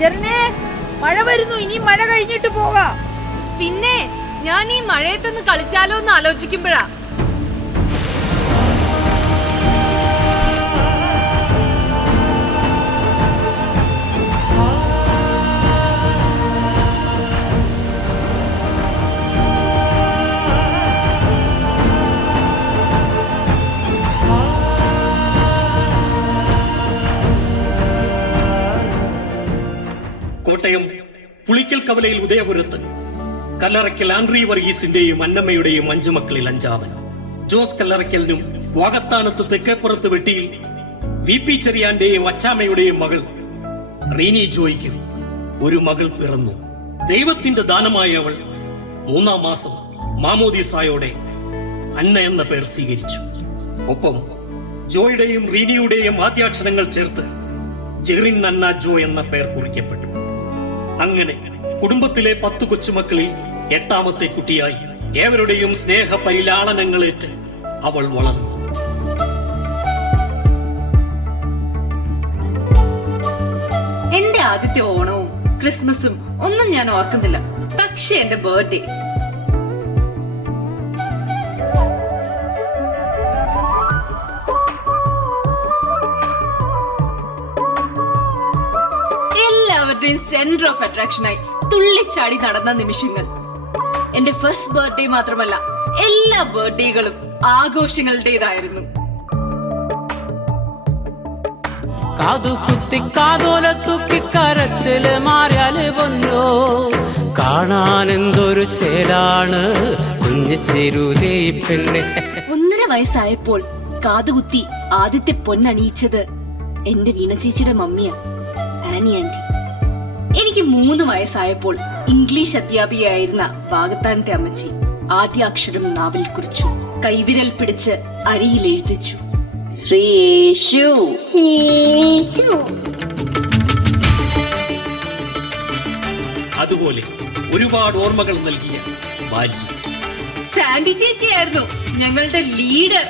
ജെറിനെ, മഴ വരുന്നു. ഇനി മഴ കഴിഞ്ഞിട്ട് പോകാം. പിന്നെ ഞാൻ ഈ മഴയത്തൊന്ന് കളിച്ചാലോ എന്ന് ആലോചിക്കുമ്പോഴാ കോട്ടയം പുളിക്കൽ കവലയിൽ ഉദയപുരത്ത് കല്ലറയ്ക്കൽ ആൻഡ്രി വർഗീസിന്റെയും അന്നമ്മയുടെയും 5 മക്കളിൽ 5-ാമൻ ജോസ് കല്ലറയ്ക്കലിനും വാകത്താനത്ത് തെക്കേപ്പുറത്ത് വെട്ടിയിൽ VP ചെറിയാന്റെയും അച്ചാമ്മയുടെയും മകൾ റീനി ജോയ്ക്കും ഒരു മകൾ പിറന്നു. ദൈവത്തിന്റെ ദാനമായ അവൾ 3-ാം മാസം മാമോദീസായോടെ അന്ന എന്ന പേർ സ്വീകരിച്ചു. ഒപ്പം ജോയുടെയും റീനിയുടെയും ആദ്യാക്ഷരങ്ങൾ ചേർത്ത് ജെറിൻ അന്ന ജോ എന്ന പേർ കുറിക്കപ്പെട്ടു. അങ്ങനെ കുടുംബത്തിലെ 10 കൊച്ചുമക്കളിൽ 8-ാമത്തെ കുട്ടിയായി ഏവരുടെയും സ്നേഹ പരിലാളനങ്ങളേറ്റ് അവൾ വളർന്നു. എന്റെ ആദ്യത്തെ ഓണവും ക്രിസ്മസും ഒന്നും ഞാൻ ഓർക്കുന്നില്ല. പക്ഷെ എന്റെ ബർത്ത്ഡേ എല്ലാവരുടെയും സെന്റർ ഓഫ് അട്രാക്ഷനായി തുള്ളിച്ചാടി നടന്ന നിമിഷങ്ങൾ. എന്റെ ഫസ്റ്റ് ബർത്ത്ഡേ മാത്രമല്ല, എല്ലാ ബർത്ത്ഡേകളും ആഘോഷങ്ങളുടേതായിരുന്നു. കാതുകുത്തി കാതോല തൂക്കി കരച്ചില് മാറിയാല് പൊന്നോ കാണാൻ എന്തൊരു ചേലാണ് കുഞ്ഞു ചേരൂലേ പെണ്ണെ. 1.5 വയസ്സായപ്പോൾ കാതുകുത്തി ആദ്യത്തെ പൊന്നണിയിച്ചത് എന്റെ വീണ ചേച്ചിയുടെ മമ്മിയ ആനി ആന്റി. എനിക്ക് 3 വയസ്സായപ്പോൾ ഇംഗ്ലീഷ് അധ്യാപികയായിരുന്ന വാകത്താനത്തെ അമ്മച്ചി ആദ്യാക്ഷരം നാവിൽ കുറിച്ചു. കൈവിരൽ പിടിച്ച് അരിയിൽ എഴുതിച്ചു ശ്രീശു. അതുപോലെ ഒരുപാട് ഓർമ്മകൾ നൽകിയ ബാല്യം. സാൻഡി ചേച്ചിയായിരുന്നു ഞങ്ങളുടെ ലീഡർ.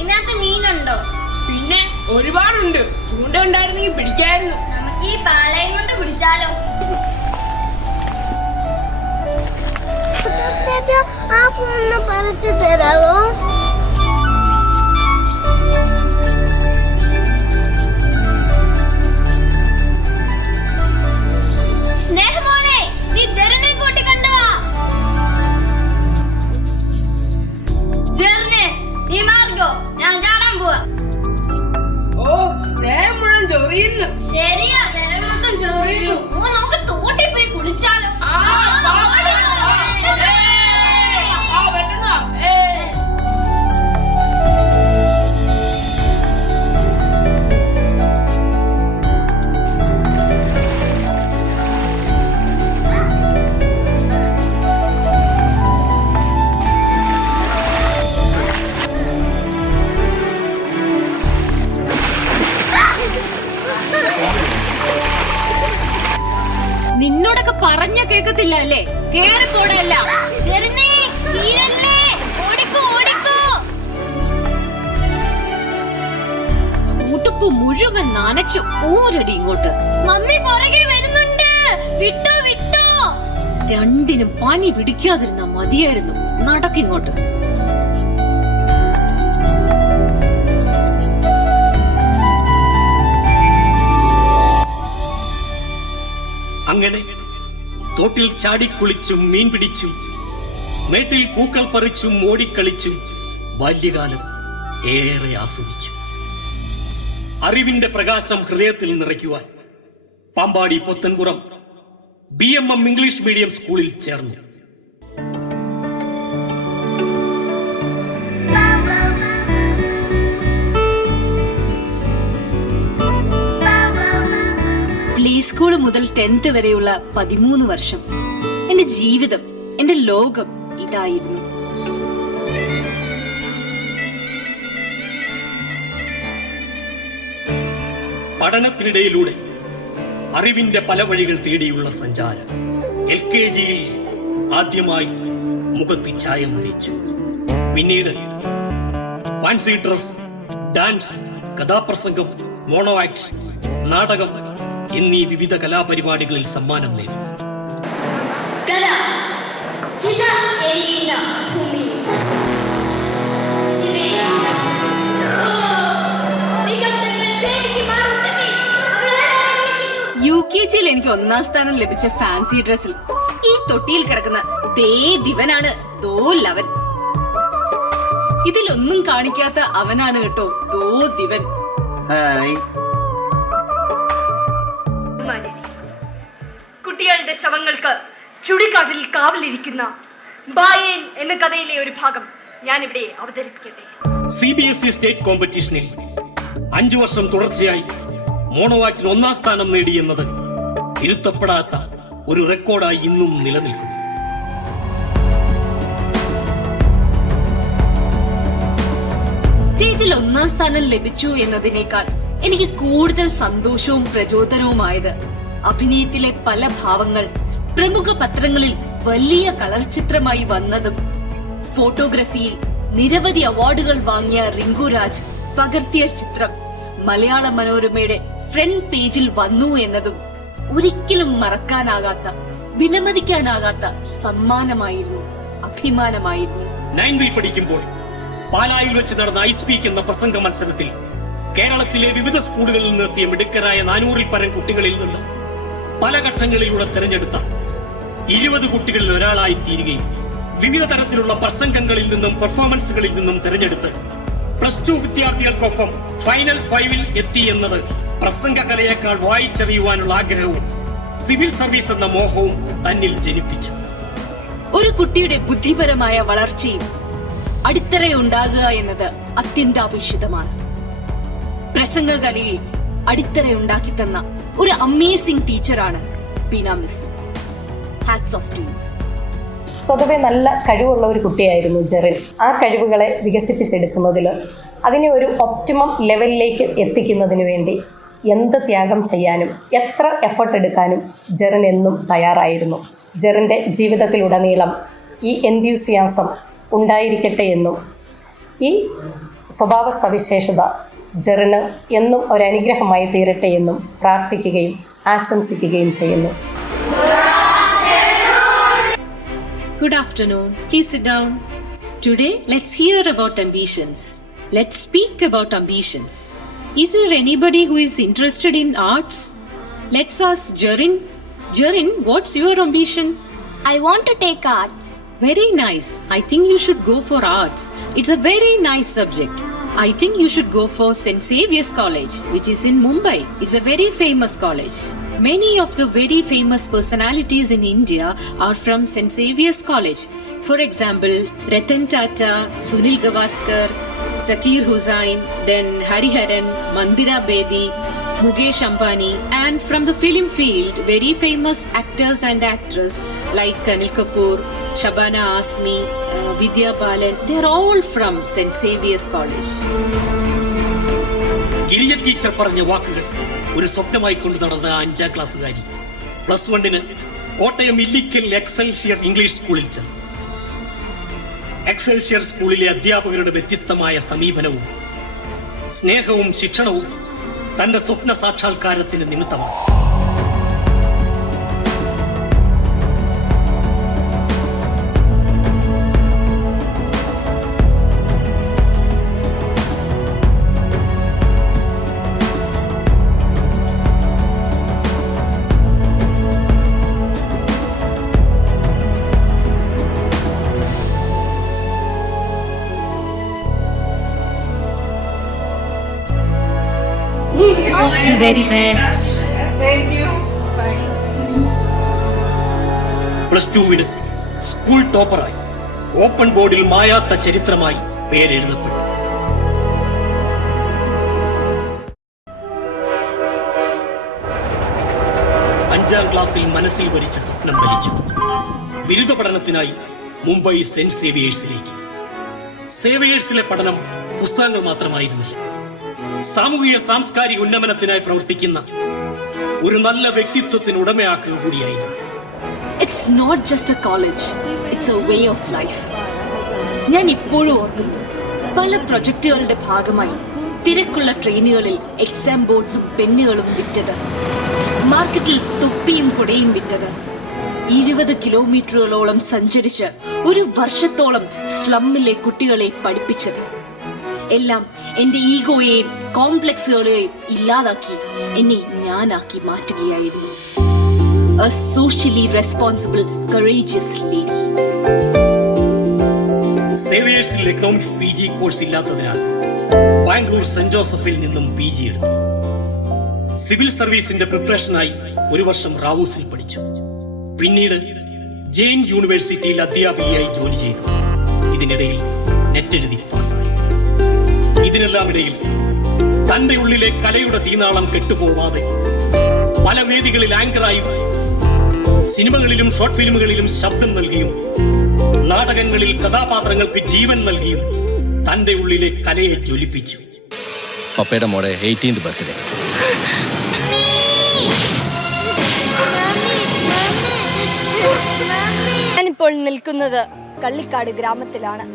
ഇതിനകത്ത് മീനുണ്ടോ? പിന്നെ ഒരുപാടുണ്ട്. ചൂണ്ട ഉണ്ടായിരുന്നെങ്കിൽ പിടിക്കായിരുന്നു. നമുക്ക് ഈ പാളയം കൊണ്ട് പിടിച്ചാലോ? ആ പൊന്ന് പറിച്ചു തരാമോ? സ്നേഹമോനെ, നീ ജെറിനെ കൂട്ടി കൊണ്ടുവാ. ജെറിനെ, നീ മാർഗോ, ഞാൻ ചാടാൻ പോവാ. ഓ, സ്നേഹം മുഴുവൻ ചൊറിയുന്നു. ശരിയാ, ജലം മൊത്തം ചൊറിയുന്നു. നമുക്ക് തോട്ടിൽ പോയി കുളിച്ചാലോ? നിന്നോടൊക്കെ പറഞ്ഞ കേക്കത്തില്ല അല്ലേ? കേറിക്കോടല്ല. ഉടുപ്പ് മുഴുവൻ നനച്ചു. ഓരടി ഇങ്ങോട്ട്. മമ്മി പുറകെ വരുന്നുണ്ട്. വിട്ടോ വിട്ടോ. രണ്ടിനും പനി പിടിക്കാതിരുന്ന മതിയായിരുന്നു. നടക്കിങ്ങോട്ട്. അങ്ങനെ തോട്ടിൽ ചാടിക്കുളിച്ചും മീൻ പിടിച്ചും മേട്ടിൽ പൂക്കൾ പറിച്ചും ഓടിക്കളിച്ചും ബാല്യകാലം ഏറെ ആസ്വദിച്ചു. അറിവിന്റെ പ്രകാശം ഹൃദയത്തിൽ നിറയ്ക്കുവാൻ പാമ്പാടി പൊത്തൻപുറം BMM ഇംഗ്ലീഷ് മീഡിയം സ്കൂളിൽ ചേർന്നു. പ്ലേ സ്കൂൾ മുതൽ 10th വരെയുള്ള 13 വർഷം എന്റെ ജീവിതം, എന്റെ ലോകം ഇതായിരുന്നു. പഠനത്തിനിടയിലൂടെ അറിവിന്റെ പല വഴികൾ തേടിയുള്ള സഞ്ചാരം. LKGയിൽ ആദ്യമായി മുഖത്ത് ചായം തേച്ചു. പിന്നീട് ഫാൻസി ഡ്രസ്, ഡാൻസ്, കഥാപ്രസംഗം, മോണോ ആക്ട്, നാടകം എന്നീ വിവിധ കലാപരിപാടികളിൽ സമ്മാനം നേടി. കല ചിത എരിയുന്ന ഭൂമി. UKGയിൽ എനിക്ക് 1ാം സ്ഥാനം ലഭിച്ച ഫാൻസി ഡ്രസ്സിൽ ഈ തൊട്ടിയിൽ കിടക്കുന്ന ദേ ദിവനാണ് ദോ ലവൻ. ഇതിലൊന്നും കാണിക്കാത്ത അവനാണ് കേട്ടോ ദോ ദിവൻ. കുട്ടികളുടെ ശവങ്ങൾക്ക് ചുടിക്കാട്ടിൽ കാവലിരിക്കുന്ന ബായേൻ എന്ന കഥയിലെ ഒരു ഭാഗം ഞാൻ ഇവിടെ അവതരിപ്പിക്കട്ടെ. CBSE സ്റ്റേറ്റ് കോമ്പറ്റീഷനിൽ 5 വർഷം തുടർച്ചയായി മോണോ ആക്ടിൽ 1ാം സ്ഥാനം നേടിയെന്നത് തിരുത്തപ്പെടാത്ത ഒരു റെക്കോർഡായി ഇന്നും നിലനിൽക്കുന്നു. സ്റ്റേറ്റിൽ 1ാം സ്ഥാനം ലഭിച്ചു എന്നതിനേക്കാൾ എനിക്ക് കൂടുതൽ സന്തോഷവും പ്രചോദനവുമായത് അഭിനയത്തിലെ പല ഭാവങ്ങൾ പ്രമുഖ പത്രങ്ങളിൽ വലിയ കളർ ചിത്രമായി വന്നതും ഫോട്ടോഗ്രാഫിയിൽ നിരവധി അവാർഡുകൾ വാങ്ങിയ റിങ്കു രാജ് പകർത്തിയ ചിത്രം മലയാള മനോരമയുടെ ഫ്രണ്ട് പേജിൽ വന്നു എന്നതും ഒരിക്കലും മറക്കാനാകാത്ത, വിലമതിക്കാനാകാത്ത സമ്മാനമായിരുന്നു, അഭിമാനമായിരുന്നു. 9th പഠിക്കുമ്പോൾ പാലായിൽ വെച്ച് നടന്ന ഐ സ്പീക്ക് എന്ന പ്രസംഗ മത്സരത്തിൽ കേരളത്തിലെ വിവിധ സ്കൂളുകളിൽ നിന്നെത്തിയ മിടുക്കരായ 400-ൽ പരം കുട്ടികളിൽ നിന്ന് പല ഘട്ടങ്ങളിലൂടെ തെരഞ്ഞെടുത്ത 20 കുട്ടികളിൽ ഒരാളായി തീരുകയും വിവിധ തരത്തിലുള്ള പ്രസംഗങ്ങളിൽ നിന്നും പെർഫോമൻസുകളിൽ നിന്നും തെരഞ്ഞെടുത്ത് +2 വിദ്യാർത്ഥികൾക്കൊപ്പം ഫൈനൽ 5-ൽ എത്തി എന്നത് പ്രസംഗകലയേക്കാൾ വായിച്ചറിയുവാനുള്ള ആഗ്രഹവും സിവിൽ സർവീസ് എന്ന മോഹവും തന്നിൽ ജനിപ്പിച്ചു. ഒരു കുട്ടിയുടെ ബുദ്ധിപരമായ വളർച്ചയിൽ അടിത്തറയുണ്ടാകുക എന്നത് അത്യന്താപേക്ഷിതമാണ്. പ്രസംഗകലയിൽ അടിത്തറയുണ്ടാക്കി തന്ന ഒരു അമേസിംഗ് ടീച്ചറാണ് Beena miss. Hats off to you. സ്വതവേ നല്ല കഴിവുള്ള ഒരു കുട്ടിയായിരുന്നു ജെറിൻ. ആ കഴിവുകളെ വികസിപ്പിച്ചെടുക്കുന്നതിൽ, അതിനെ ഒരു ഒപ്റ്റിമം ലെവലിലേക്ക് എത്തിക്കുന്നതിന് വേണ്ടി എന്ത് ത്യാഗം ചെയ്യാനും എത്ര എഫർട്ട് എടുക്കാനും ജെറിൻ എന്നും തയ്യാറായിരുന്നു. ജെറിൻ്റെ ജീവിതത്തിലുടനീളം ഈ എൻത്യൂസിയാസം ഉണ്ടായിരിക്കട്ടെ എന്നും ഈ സ്വഭാവ സവിശേഷത ജെറിന് എന്നും ഒരനുഗ്രഹമായി തീരട്ടെ എന്നും പ്രാർത്ഥിക്കുകയും ആശംസിക്കുകയും ചെയ്യുന്നു. Good afternoon. Please sit down. Today, let's hear about ambitions. Let's speak about ambitions. Is there anybody who is interested in arts? Let's ask Jerin. Jerin, what's your ambition? I want to take arts. Very nice. I think you should go for arts. It's a very nice subject. I think you should go for St. Xavier's College, which is in Mumbai. It's a very famous college. Many of the very famous personalities in India are from St. Xavier's College. For example, Ratan Tata, Sunil Gavaskar, Zakir Hussain, then Hariharan, Mandira Bedi, Mukesh Ambani, and from the film field, very famous actors and actresses like Anil Kapoor, Shabana Azmi, Vidya Balan, they are all from St. Xavier's College. Girija teacher പറഞ്ഞ വാക്കുകൾ ഒരു സ്വപ്നമായി കൊണ്ടു നടന്ന 5ാം ക്ലാസ്സുകാരി +1 Kottayam Illikkal എക്സൽഷ്യർ English സ്കൂളിൽ ചേർന്നു. എക്സൽഷ്യർ സ്കൂളിലെ അധ്യാപകരുടെ വ്യത്യസ്തമായ സമീപനവും സ്നേഹവും ശിക്ഷണവും തന്റെ സ്വപ്ന സാക്ഷാത്കാരത്തിന് നിമിത്തമാണ്. The very best. +2 സ്കൂൾ ടോപ്പറായി ഓപ്പൺ ബോർഡിൽ മായാത്ത ചരിത്രമായി പേരെഴുതപ്പെട്ടു. അഞ്ചാം ക്ലാസ്സിൽ മനസ്സിൽ വരിച്ച സ്വപ്നം വലിച്ചു. ബിരുദ പഠനത്തിനായി മുംബൈ സെന്റ് സേവിയേഴ്സിലേക്ക്. സേവിയേഴ്സിലെ പഠനം പുസ്തകങ്ങൾ മാത്രമായിരുന്നില്ല, സാമൂഹിക സാംസ്കാരിക ഉന്നമനത്തിനായി പ്രവർത്തിക്കുന്ന ഒരു നല്ല വ്യക്തിത്വത്തിന് ഉടമയാക്കുക കൂടിയായിരുന്നു. It's not just a college, it's a way of life. ഞാൻ ഇപ്പോഴും ഓർക്കുന്നു, പല പ്രൊജക്ടുകളുടെ ഭാഗമായി തിരക്കുള്ള ട്രെയിനുകളിൽ എക്സാം ബോർഡ്സും പെന്നുകളും വിറ്റത്, മാർക്കറ്റിൽ തൊപ്പിയും കുടയും വിറ്റത്, 20 കിലോമീറ്ററുകളോളം സഞ്ചരിച്ച് ഒരു വർഷത്തോളം സ്ലമ്മിലെ കുട്ടികളെ പഠിപ്പിച്ചത് എല്ലാം എന്റെ ഈഗോയെയും കോംപ്ലക്സുകളെയും ഇല്ലാതാക്കി എന്നെ ഞാനാക്കി മാറ്റുകയായിരുന്നു. A socially responsible, courageous lady. സേവിയേഴ്സിൽ എക്കണോമിക്സ് PG കോഴ്സ് ഇല്ലാത്തതിനാൽ ബാംഗ്ലൂർ സെന്റ് ജോസഫിൽ നിന്നും PG എടുത്തു. സിവിൽ സർവീസിന്റെ പ്രിപ്പറേഷനായി ഒരു വർഷം റാവൂസിൽ പഠിച്ചു. പിന്നീട് ജെയിൻ യൂണിവേഴ്സിറ്റിയിൽ അധ്യാപികയായി ജോലി ചെയ്തു. ഇതിനിടയിൽ നെറ്റ് എഴുതി പാസ്സായി. ഇതിനെല്ലാം ഇടയിൽ തന്റെ ഉള്ളിലെ കലയുടെ തീനാളം കെട്ടുപോവാതെ പല വേദികളിൽ ആങ്കറായും സിനിമകളിലും ഷോർട്ട് ഫിലിമുകളിലും ശബ്ദം നൽകിയും നാടകങ്ങളിൽ കഥാപാത്രങ്ങൾക്ക് ജീവൻ നൽകിയും തന്റെ ഉള്ളിലെ കലയെ ജ്വലിപ്പിച്ചു. പപ്പയുടെ മോടെ 18th ബർത്ത്ഡേ. ഞാനിപ്പോൾ നിൽക്കുന്നത് കള്ളിക്കാട് ഗ്രാമത്തിലാണ്.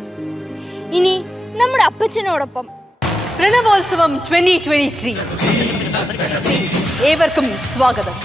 ഇനി നമ്മുടെ അപ്പച്ചനോടൊപ്പം പ്രണവോത്സവം 2023 ഏവർക്കും സ്വാഗതം.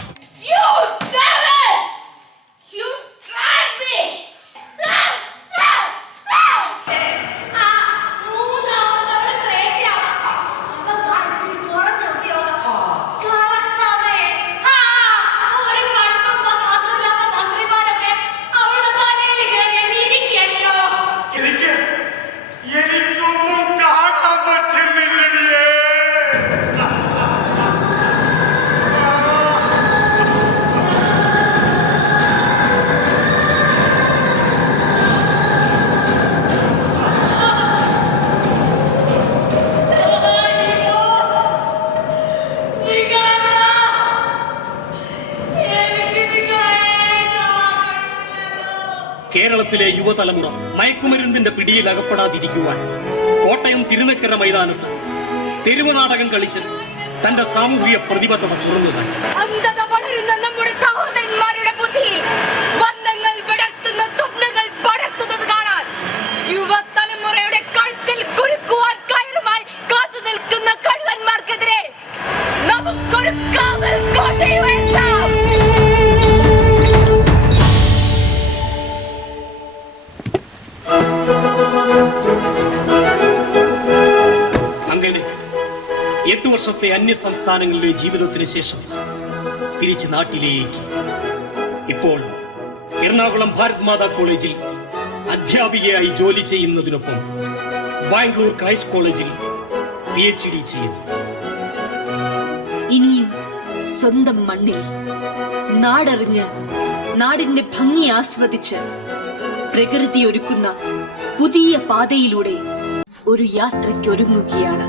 കേരളത്തിലെ യുവതലമുറ മയക്കുമരുന്നിന്റെ പിടിയിൽ അകപ്പെടാതിരിക്കുവാൻ കോട്ടയം തിരുനക്കര മൈതാനത്ത് തെരുവ് നാടകം കളിച്ച് തന്റെ സാമൂഹിക പ്രതിബദ്ധത തുറന്നുകാട്ടി. നമ്മുടെ സഹോദരന്മാരുടെ ബുദ്ധിയിൽ ബന്ധങ്ങൾ വിടർത്തുന്ന സ്വപ്നങ്ങൾ പടർത്തുന്നത് കാണാൻ യുവതലമുറയുടെ കഴുത്തിൽ കുരുക്കുവാൻ കയറുമായി കാത്തു നിൽക്കുന്ന കഴുകന്മാർക്കെതിരെ നമുക്കൊരു കാവൽ കോട്ടയുയർത്താം. അങ്ങനെ 8 വർഷത്തെ അന്യ സംസ്ഥാനങ്ങളിലെ ജീവിതത്തിന് ശേഷം തിരിച്ച് നാട്ടിലേക്ക് ഇപ്പോൾ എറണാകുളം ഭാരത് മാതാ കോളേജിൽ അധ്യാപികയായി ജോലി ചെയ്യുന്നതിനൊപ്പം ബാംഗ്ലൂർ ക്രൈസ്റ്റ് കോളേജിൽ PhD ചെയ്യുന്നു. ഇനിയും സ്വന്തം മണ്ണിൽ നാടറിഞ്ഞ് നാടിന്റെ ഭംഗി ആസ്വദിച്ച് പ്രകൃതി ഒരുക്കുന്ന പുതിയ പാതയിലൂടെ ഒരു യാത്രയ്ക്കൊരുങ്ങുകയാണ്.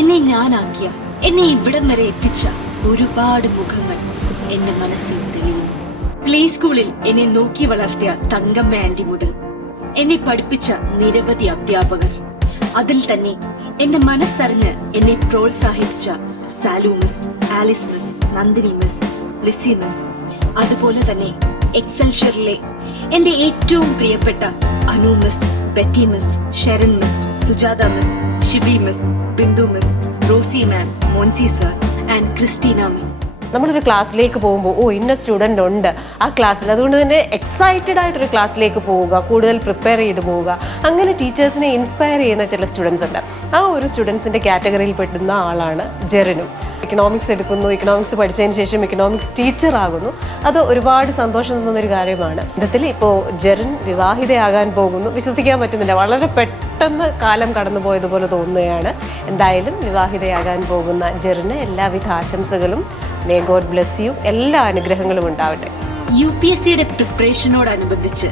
എന്നെ ഞാനാക്കിയ, എന്നെ ഇവിടം വരെ എത്തിച്ച ഒരുപാട് മുഖങ്ങൾ എന്റെ മനസ്സിൽ തെളിയുന്നു. പ്ലേ സ്കൂളിൽ എന്നെ നോക്കി വളർത്തിയ തങ്കമ്മ ആന്റി മുതൽ എന്നെ പഠിപ്പിച്ച നിരവധി അധ്യാപകർ, അതിൽ തന്നെ എന്റെ മനസ്സറിഞ്ഞ് എന്നെ പ്രോത്സാഹിപ്പിച്ച Salu miss, Alice miss, Nandini miss, Lissy miss, അതുപോലെ തന്നെ എക്സൽഷ്യറിലെ എന്റെ ഏറ്റവും പ്രിയപ്പെട്ട Anu miss, Betty miss, Sharon miss, Sujatha miss, Shibi miss, Bindu miss, Rosy ma'am, Monsy sir and Christina miss. നമ്മളൊരു ക്ലാസ്സിലേക്ക് പോകുമ്പോൾ ഇന്ന സ്റ്റുഡൻ്റ് ഉണ്ട് ആ ക്ലാസ്സിൽ, അതുകൊണ്ട് തന്നെ എക്സൈറ്റഡ് ആയിട്ടൊരു ക്ലാസ്സിലേക്ക് പോവുക, കൂടുതൽ പ്രിപ്പയർ ചെയ്ത് പോവുക. അങ്ങനെ ടീച്ചേഴ്സിനെ ഇൻസ്പയർ ചെയ്യുന്ന ചില സ്റ്റുഡൻസ് ഉണ്ട്. ആ ഒരു സ്റ്റുഡൻസിൻ്റെ കാറ്റഗറിയിൽ പെട്ടുന്ന ആളാണ് ജെറിനും. ഇക്കണോമിക്സ് എടുക്കുന്നു, ഇക്കണോമിക്സ് പഠിച്ചതിന് ശേഷം ഇക്കണോമിക്സ് ടീച്ചർ ആകുന്നു. അത് ഒരുപാട് സന്തോഷം തന്നൊരു കാര്യമാണ്. ഇതിൽ ഇപ്പോൾ ജെറിൻ വിവാഹിതയാകാൻ പോകുന്നു. വിശ്വസിക്കാൻ പറ്റുന്നില്ല, വളരെ പെട്ടെന്ന് കാലം കടന്നു പോയതുപോലെ തോന്നുകയാണ്. എന്തായാലും വിവാഹിതയാകാൻ പോകുന്ന ജെറിന് എല്ലാവിധ ആശംസകളും. May God bless you. എല്ലാ അനുഗ്രഹങ്ങളും ഉണ്ടാവട്ടെ. UPSCയുടെ പ്രിപ്പറേഷനോടനുബന്ധിച്ച്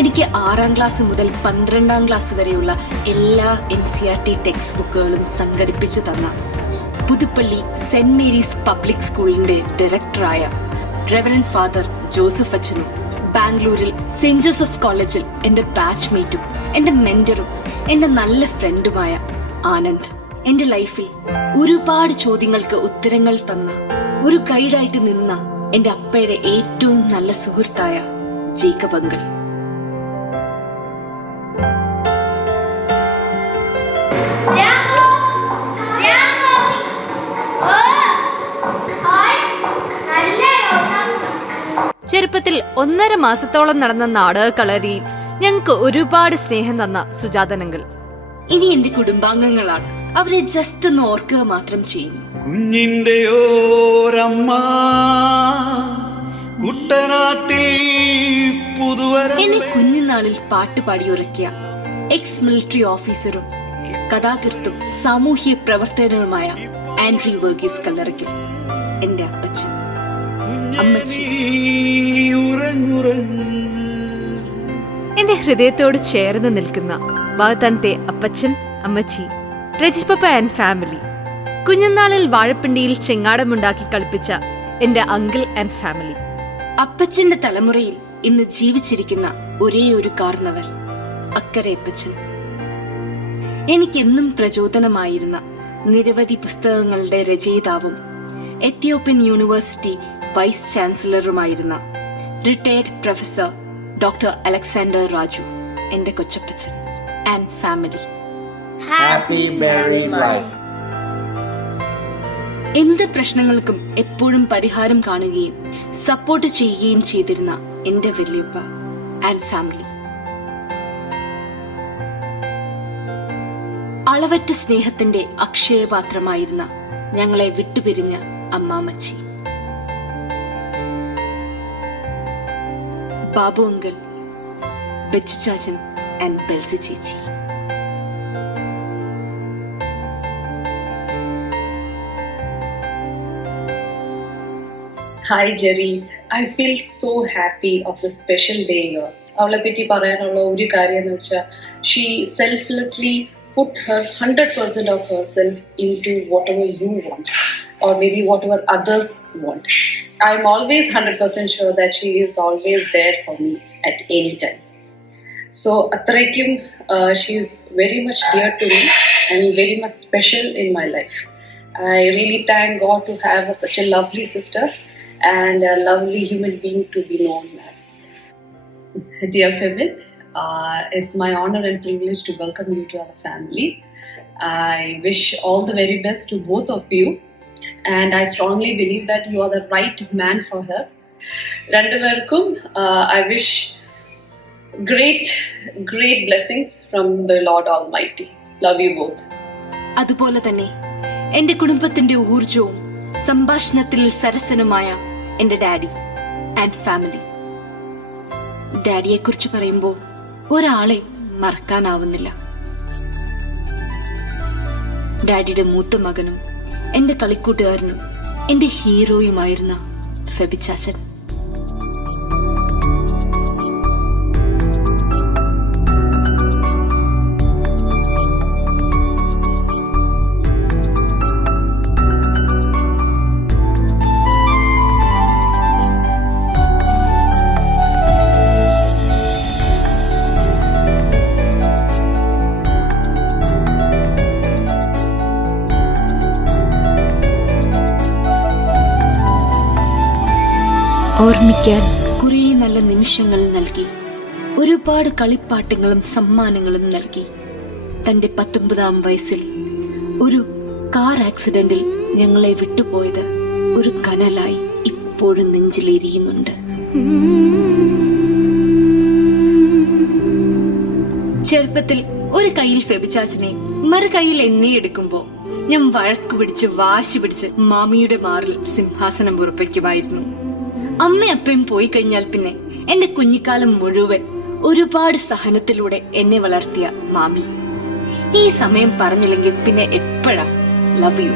എനിക്ക് 6ാം ക്ലാസ് മുതൽ 12ാം ക്ലാസ് വരെയുള്ള എല്ലാ NCERT ടെക്സ്റ്റ് ബുക്കുകളും സംഘടിപ്പിച്ചു തന്ന പുതുപ്പള്ളി സെന്റ് മേരീസ് പബ്ലിക് സ്കൂളിന്റെ ഡയറക്ടറായ റെവറൻഡ് ഫാദർ ജോസഫ് അച്ഛനും, ബാംഗ്ലൂരിൽ സെന്റ് ജോസഫ് കോളേജിൽ എന്റെ ബാച്ച്മേറ്റും എന്റെ മെന്ററും എന്റെ നല്ല ഫ്രണ്ടുമായ ആനന്ദ്, എന്റെ ലൈഫിൽ ഒരുപാട് ചോദ്യങ്ങൾക്ക് ഉത്തരങ്ങൾ തന്ന, ഒരു ഗൈഡായിട്ട് നിന്ന എന്റെ അപ്പയുടെ ഏറ്റവും നല്ല സുഹൃത്തായ ജേക്കബ് അങ്കിൾ. ചെറുപ്പത്തിൽ 1.5 മാസത്തോളം നടന്ന നാടക കളരിയിൽ ഞങ്ങൾക്ക് ഒരുപാട് സ്നേഹം തന്ന സുജാതനങ്ങൾ ഇനി എന്റെ കുടുംബാംഗങ്ങളാണ്. അവരെ ജസ്റ്റ് ഒന്ന് ഓർക്കുക മാത്രം ചെയ്യുന്നു. കുഞ്ഞിന്റെ ഓരമ്മ കുട്ടനാട്ടിൽ പുതുവര. എന്നെ കുഞ്ഞുനാളിൽ പാട്ട് പാടിയുറക്കിയ എക്സ് മിലിറ്ററി ഓഫീസറും കഥാകൃത്തും സാമൂഹ്യ പ്രവർത്തകനുമായ ആൻഡ്രി വർഗീസ് കല്ലറയ്ക്കൽ, എന്റെ അപ്പച്ചൻ, അമ്മച്ചി. എന്റെ ഹൃദയത്തോട് ചേർന്ന് നിൽക്കുന്ന വാഗ്ദാനത്തെ അപ്പച്ചൻ, അമ്മച്ചി, രജിപ്പപ്പ ആൻഡ് ഫാമിലി. കുഞ്ഞുനാളിൽ വാഴപ്പിണ്ടിയിൽ ചെങ്ങാടമുണ്ടാക്കി കളിപ്പിച്ച എന്റെ അങ്കിൾ ആൻഡ് ഫാമിലി. അപ്പച്ചന്റെ തലമുറയിൽ ഇന്ന് ജീവിച്ചിരിക്കുന്ന ഒരേ ഒരു കാരണവർ അക്കരെ അപ്പച്ചൻ. എനിക്കെന്നും പ്രചോദനമായിരുന്ന നിരവധി പുസ്തകങ്ങളുടെ രചയിതാവും എത്യോപ്യൻ യൂണിവേഴ്സിറ്റി വൈസ് ചാൻസലറുമായിരുന്ന retired professor doctor Alexander Raju, എന്റെ കൊച്ചപ്പച്ചൻ and family. Happy married life. എന്ത് പ്രശ്നങ്ങൾക്കും എപ്പോഴും പരിഹാരം കാണുകയും സപ്പോർട്ട് ചെയ്യുകയും ചെയ്തിരുന്ന എന്റെ വല്യപ്പ ആൻഡ് ഫാമിലി. അളവറ്റ സ്നേഹത്തിന്റെ അക്ഷയപാത്രമായിരുന്ന ഞങ്ങളെ വിട്ടുപിരിഞ്ഞ അമ്മാമച്ചി, ബാബു അങ്കിൾ, ബെച്ചു ചാച്ചൻ ആൻഡ് ബെൽസി ചേച്ചി. Hi Jerry, I feel so happy of this special day yours. അവളെ പറ്റി പറയാനുള്ള ഒരു കാര്യം എന്ന് വെച്ചാൽ she selflessly put her 100% of herself into whatever you want or maybe whatever others want. I'm always 100% sure that she is always there for me at any time. So atraikum she is very much dear to me and very much special in my life. I really thank God to have such a lovely sister and a lovely human being to be known as. Dear Femid, it's my honor and privilege to welcome you to our family. I wish all the very best to both of you, and I strongly believe that you are the right man for her. Renduvarkum, I wish great blessings from the Lord Almighty. Love you both. അതുപോലെ തന്നെ എന്റെ കുടുംബത്തിന്റെ ഊർജവും സംഭാഷണത്തിൽ സരസനുമായ എന്റെ daddy and family. ഡാഡിയെ കുറിച്ച് പറയുമ്പോൾ ഒരാളെ മറക്കാനാവുന്നില്ല. ഡാഡിയുടെ മൂത്ത മകനും എന്റെ കളിക്കൂട്ടുകാരനും എന്റെ ഹീറോയുമായിരുന്ന ഫെബിച്ചാച്ചൻ. ഓർമ്മിക്കാൻ കുറേ നല്ല നിമിഷങ്ങൾ നൽകി, ഒരുപാട് കളിപ്പാട്ടങ്ങളും സമ്മാനങ്ങളും നൽകി. തന്റെ 19ാം വയസ്സിൽ ഒരു കാർ ആക്സിഡന്റിൽ ഞങ്ങളെ വിട്ടുപോയത് ഒരു കനലായി ഇപ്പോഴും നെഞ്ചിലെരിയുന്നുണ്ട്. ചെറുപ്പത്തിൽ ഒരു കയ്യിൽ ഫെബിച്ചാച്ചനെ മറു കയ്യിൽ എന്നെ എടുക്കുമ്പോ ഞാൻ വഴക്ക് പിടിച്ച് വാശി പിടിച്ച് മാമിയുടെ മാറിൽ സിംഹാസനം ഉറപ്പിക്കുമായിരുന്നു. അമ്മ അപ്പയും പോയി കഴിഞ്ഞാൽ പിന്നെ എന്റെ കുഞ്ഞിക്കാലം മുഴുവൻ ഒരുപാട് സഹനത്തിലൂടെ എന്നെ വളർത്തിയ മാമി ഈ സമയം പറഞ്ഞില്ലെങ്കിൽ പിന്നെ എപ്പോഴാ ലവ് യു.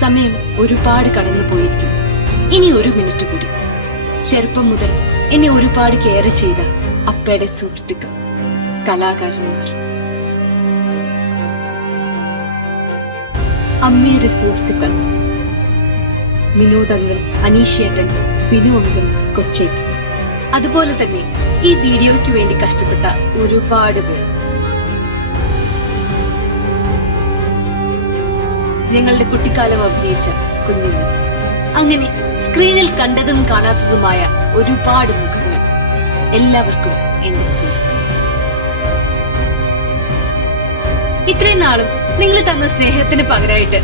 സമയം ഒരുപാട് കടന്നു പോയിരിക്കും. ഇനി ഒരു മിനിറ്റ് കൂടി. ചെറുപ്പം മുതൽ എന്നെ ഒരുപാട് കെയർ ചെയ്ത അപ്പയുടെ സുഹൃത്തുക്കൾ, കലാകാരന്മാർ, അമ്മയുടെ സുഹൃത്തുക്കൾ, വിനോദങ്ങൾ, അനീഷേട്ടൻ, ബിനു അങ്കിൾ, കൊച്ചേട്ടൻ, അതുപോലെ തന്നെ ഈ വീഡിയോയ്ക്ക് വേണ്ടി കഷ്ടപ്പെട്ട ഒരുപാട് പേർ, ഞങ്ങളുടെ കുട്ടിക്കാലം അഭിനയിച്ച കുഞ്ഞുങ്ങൾ, അങ്ങനെ സ്ക്രീനിൽ കണ്ടതും കാണാത്തതുമായ ഒരുപാട് മുഖങ്ങൾ, എല്ലാവർക്കും എന്റെ സ്നേഹം. ഇത്രയും നാളും നിങ്ങൾ തന്ന സ്നേഹത്തിന് പകരമായിട്ട്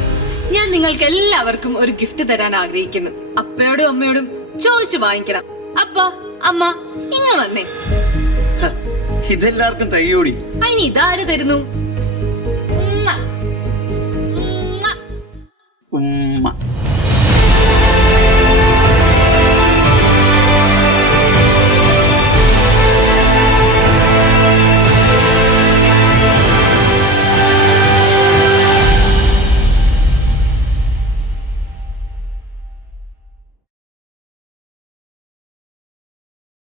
ഞാൻ നിങ്ങൾക്ക് എല്ലാവർക്കും ഒരു ഗിഫ്റ്റ് തരാൻ ആഗ്രഹിക്കുന്നു. അപ്പയോടും അമ്മയോടും ചോദിച്ചു വാങ്ങിക്കണം. അപ്പ അമ്മ ഇങ്ങ വന്നേ. ഇതെല്ലാവർക്കും തയ്യോടി. അതിന് ഇതാര് തരുന്നു? ഉമ്മ.